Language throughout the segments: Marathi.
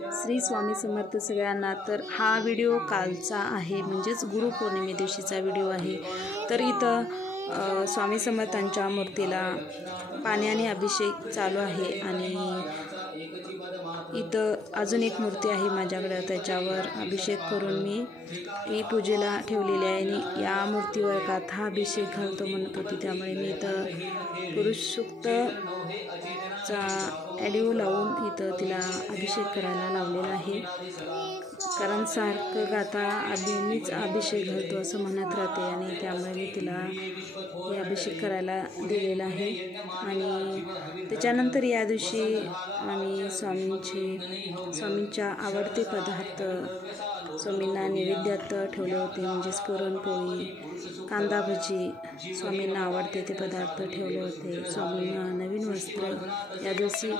श्री स्वामी समर्थ सगळ्यांना। तर हा व्हिडिओ कालचा आहे, म्हणजेच गुरुपौर्णिमे दिवशीचा व्हिडिओ आहे। तर इथं स्वामी समर्थांच्या मूर्तीला पाण्याने अभिषेक चालू आहे आणि इथं अजून एक मूर्ती आहे माझ्याकडे, त्याच्यावर अभिषेक करून मी पूजेला ठेवलेली आहे आणि या मूर्तीवर गाथा अभिषेक घालतो म्हणत होती, त्यामुळे मी इथं पुरुष सूक्तचा ऑडिओ लावून इथं तिला अभिषेक करायला लावलेला आहे। कारण सारखं गाथा मीच अभिषेक घालतो असं म्हणत राहते आणि त्यामुळे मी तिला हे अभिषेक करायला दिलेला आहे। आणि त्याच्यानंतर या दिवशी आम्ही स्वामींच्या आवडते पदार्थ स्वामींना नैवेद्यात ठेवले होते, म्हणजेच पुरणपोळी, कांदा भजी स्वामींना आवडते ते पदार्थ ठेवले होते। स्वामींना नवीन वस्त्र या दिवशी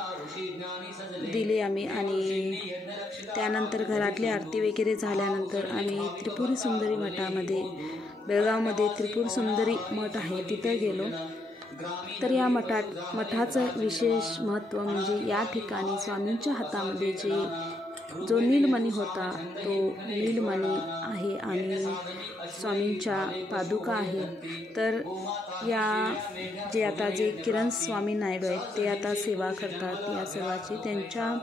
दिले आम्ही आणि त्यानंतर घरातली आरती वगैरे झाल्यानंतर आम्ही त्रिपुरी सुंदरी मठामध्ये, बेळगावमध्ये त्रिपुर सुंदरी मठ आहे तिथं गेलो। तर या मठाचं विशेष महत्त्व म्हणजे या ठिकाणी स्वामींच्या हातामध्ये जो नीलमणी होता तो नीलमणी आहे आणि स्वामींच्या पादुका आहे। तर या आता जे किरण स्वामी नायडू आहेत ते आता सेवा करतात, या सेवाची त्यांच्या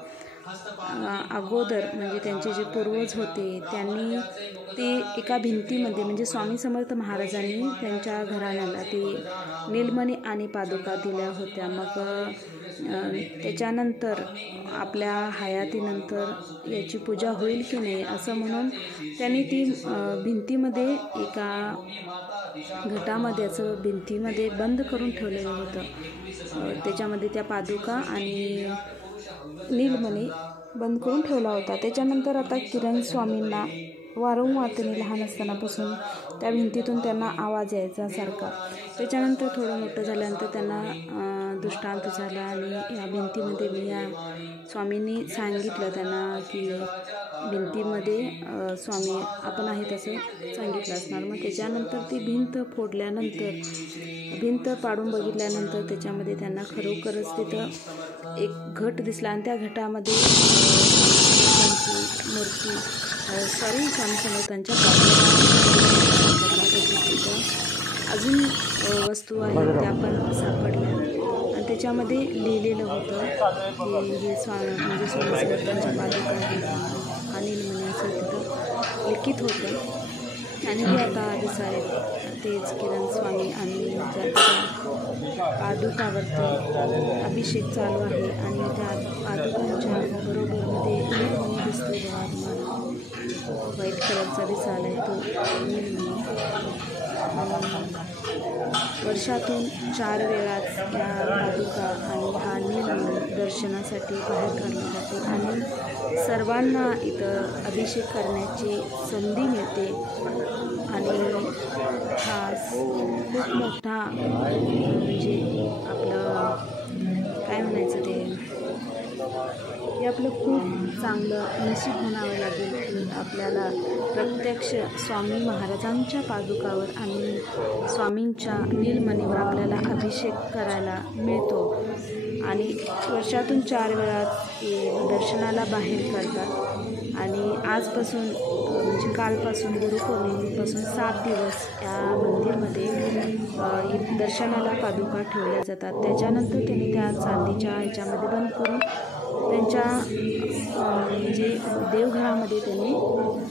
अगोदर म्हणजे त्यांचे जे पूर्वज होते त्यांनी ते एका भिंतीमध्ये, म्हणजे स्वामी समर्थ महाराजांनी त्यांच्या घराण्याला ते नीलमणी आणि पादुका दिल्या होत्या। मग त्याच्यानंतर आपल्या हयातीनंतर याची पूजा होईल की नाही असं म्हणून त्यांनी ती भिंतीमध्ये एका घटामध्ये असं भिंतीमध्ये बंद करून ठेवलेलं होतं। त्याच्यामध्ये त्या पादुका आणि नीलमणी बंद करून ठेवला होता। त्याच्यानंतर आता किरण स्वामींना वारंवार त्यांनी लहान असतानापासून त्या भिंतीतून त्यांना आवाज यायचा सारखा। त्याच्यानंतर थोडं मोठं झाल्यानंतर त्यांना दृष्टांत झाला आणि या भिंतीमध्ये मी या स्वामींनी सांगितलं त्यांना की भिंतीमध्ये स्वामी आपण आहेत असं सांगितलं असणार। मग त्याच्यानंतर ती भिंत फोडल्यानंतर, भिंत पाडून बघितल्यानंतर त्याच्यामध्ये त्यांना खरोखरच तिथं एक घट दिसला आणि त्या घटामध्ये मूर्ती स्वामी समर्थांच्या अजून वस्तू आहेत त्या पण सापडल्या आणि त्याच्यामध्ये लिहिलेलं होतं की हे म्हणजे स्वामी समर्थांच्या पादुका अनिल म्हणे असं तिथं लिखित होतं। आणि हे आता दिसाय तेच किरण स्वामी आणि पादुकावरती अभिषेक चालू आहे आणि त्या पादुकांच्या बरोबरमध्ये नीलमणी दिसते बघा तुम्हाला, व्हाईट कलरचा दिसायला आहे तो नीलमणी। वर्षातून 4 वेळाच या पादुका आणि हा नीलमणी दर्शनासाठी बाहेर काढला जातो आणि सर्वांना इथं अभिषेक करण्याची संधी मिळते। आणि हा खूप मोठा म्हणजे आपलं काय म्हणायचं ते आपलं खूप चांगलं नशीब म्हणावं लागेल की आपल्याला प्रत्यक्ष स्वामी महाराजांच्या पादुकावर आणि स्वामींच्या नीलमणीवर आपल्याला अभिषेक करायला मिळतो। आणि वर्षातून 4 वेळा दर्शनाला बाहेर करतात आणि आजपासून म्हणजे कालपासून गुरुपौर्णिमेपासून 7 दिवस या मंदिरमध्ये दर्शनाला पादुका ठेवल्या जातात। त्याच्यानंतर त्यांनी त्या चांदीच्या ह्याच्यामध्ये बंद करून त्यांच्या म्हणजे देवघरामध्ये त्यांनी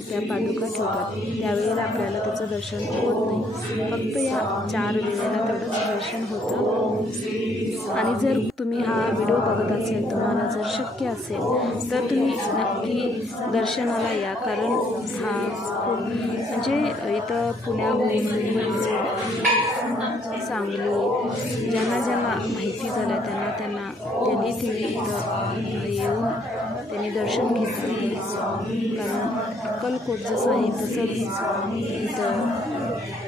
त्या पादुका ठेवतात। त्यावेळेला आपल्याला त्याचं दर्शन होत नाही, फक्त या 4 वेळेला तेवढंच दर्शन होतं। आणि जर तुम्ही हा व्हिडिओ बघत असेल, तुम्हाला जर शक्य असेल तर तुम्ही नक्की दर्शनाला या, कारण हा खूप म्हणजे इथं पुण्याहून सांगली ज्यांना माहिती झालं त्यांनी इथं येऊन त्यांनी दर्शन घेतलं। कारण अक्कलकोट जसं आहे तसंच इथं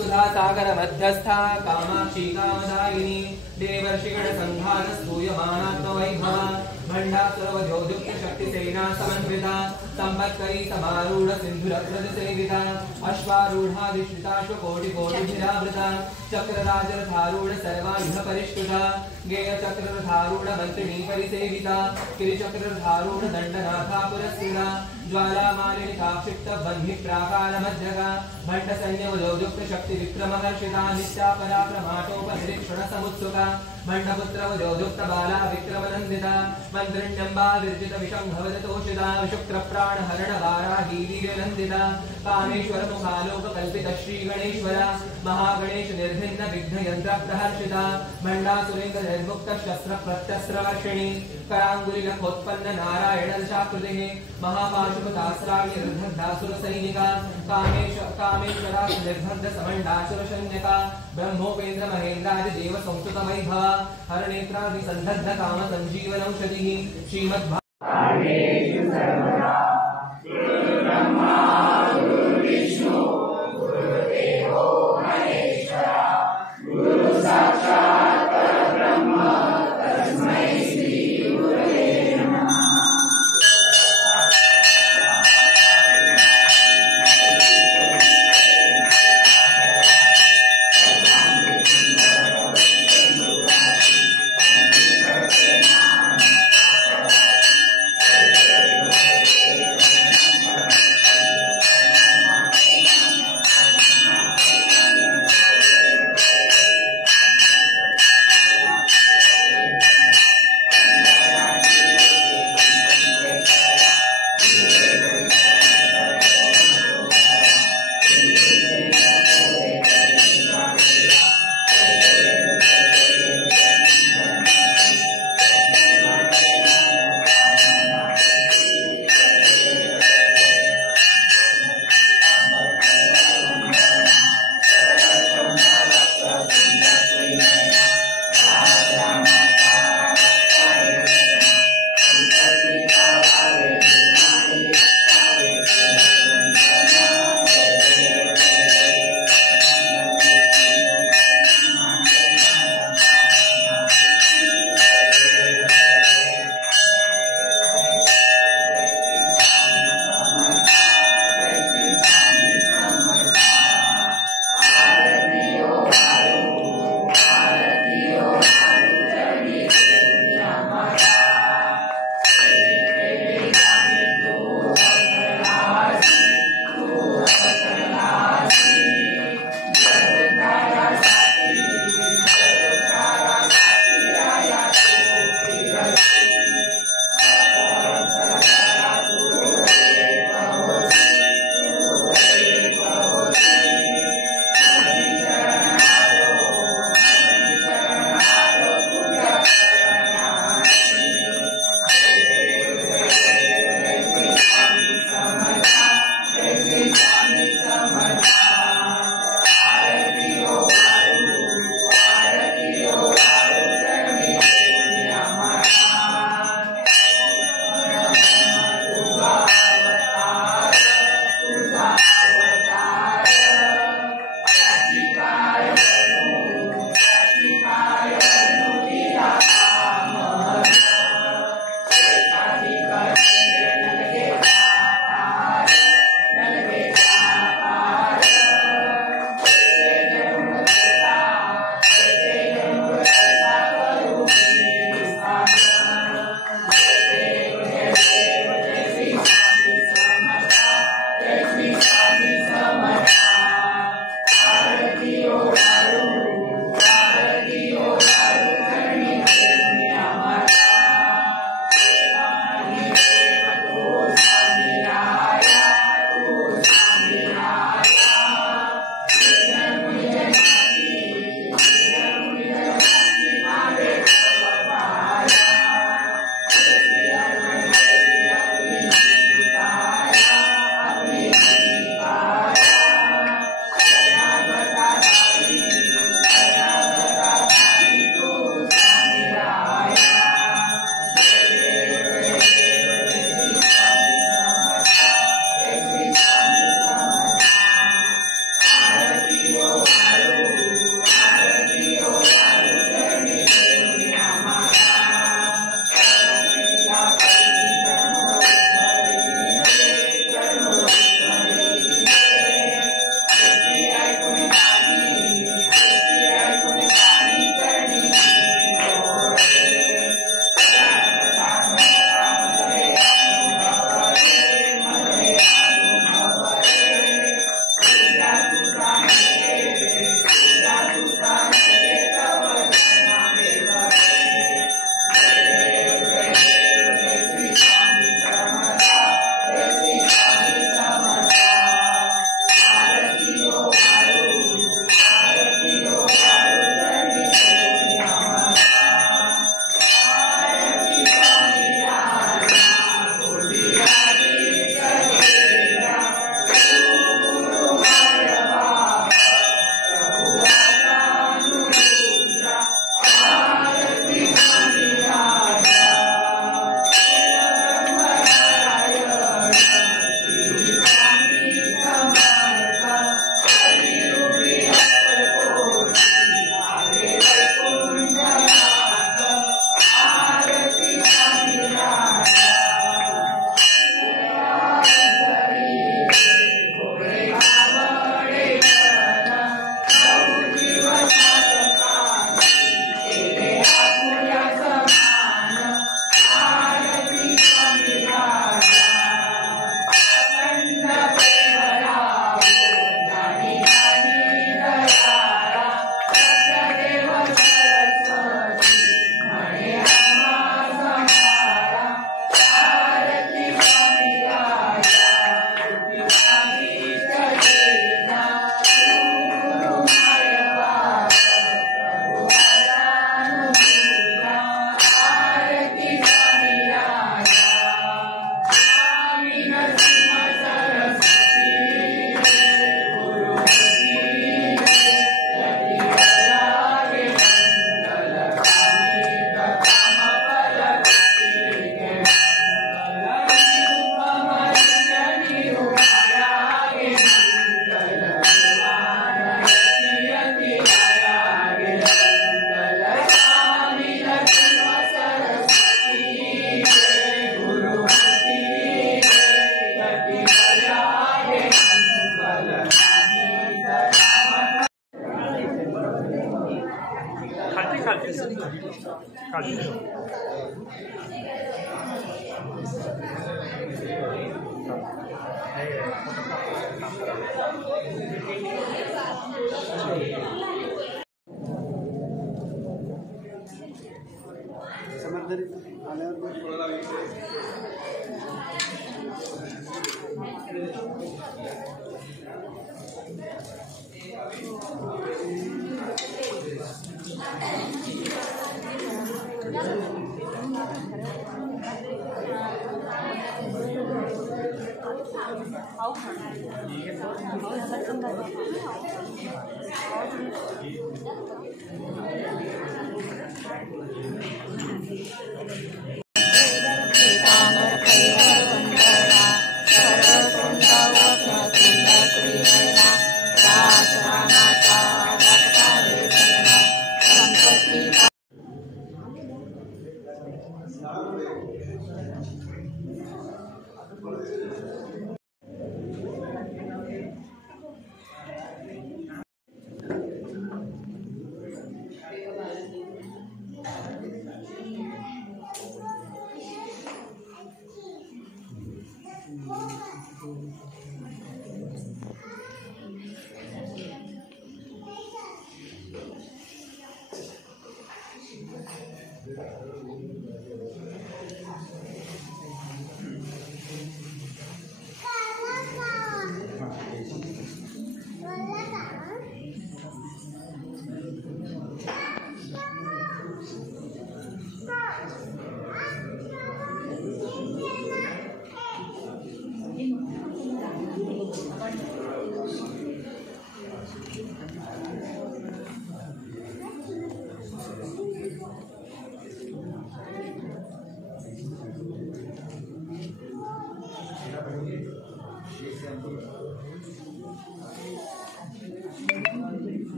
सुधा सागर मध्यस्था कामाक्षी कामदायिनी देवर्षिगण संघात स्तूयमानात्म वैभवा भंडासुरवध्योद्युक्त शक्ति सेना समन्विता संपत्करी समारूढ़ सिंधुरग्रज सेविता अश्वारूढ़ाधिष्ठिताश्वकोटिकोटिभिरावृता चक्रराजरथारूढ़ सर्वायुध परिष्कृता गेय चक्ररथारूढ़ मंत्रिणी परिसेविता किरिचक्ररथारूढ़ दंडनाथा पुरस्कृता ज्वालामालिनी काक्षिप्त बन्धि प्राकार मध्यगा भट्ट सैन्यवधोद्युक्त शक्ति विक्रमहर्षिता नित्या पराक्रमाटोपनिरीक्षण समुत्सुका भण्डपुत्र वधोद्युक्त बाला विक्रमनन्दिता मन्त्रिण्यम्बा विर्जित विशंभवदतोषिता विशुक्र प्राण हरण वाराही वीर्यनन्दिता कामेश्वर मुखालोक कल्पित श्री गणेश्वरा महागणेश निर्भिन्न विघ्न यंत्र प्रहर्षिता भण्डासुरेन्द्र निर्मुक्त शस्त्र प्रत्यस्त्र वर्षिणी करांगुली लखोत्पन्न नारायण दशाकृतिः महापाशुपतास्त्राणि निर्धग्धासुर सैनिका कामेश्वरा निर्भद्र समण्डासुर शन्यका ब्रह्मोपेन्द्र महेन्द्रादि देव संस्तुत वैभवा हरनेत्रादि संदग्ध काम संजीवनौषधिः श्रीमद्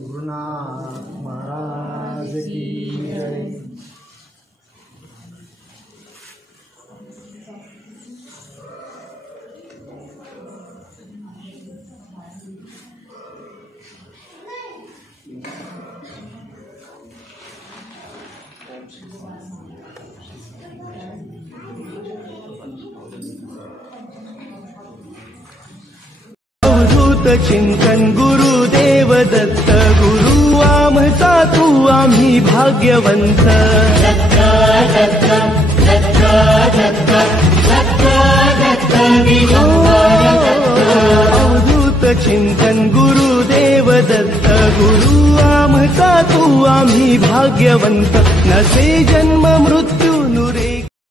गुरुनाथ महाराज की जय। चिंतन गुरुदेव दत्त गुरु आमचा तू आम्ही भाग्यवंत। अवधूत चिंतन गुरुदेव दत्त गुरु आमचा तू आम्ही भाग्यवंत। नसे जन्म मृत्यू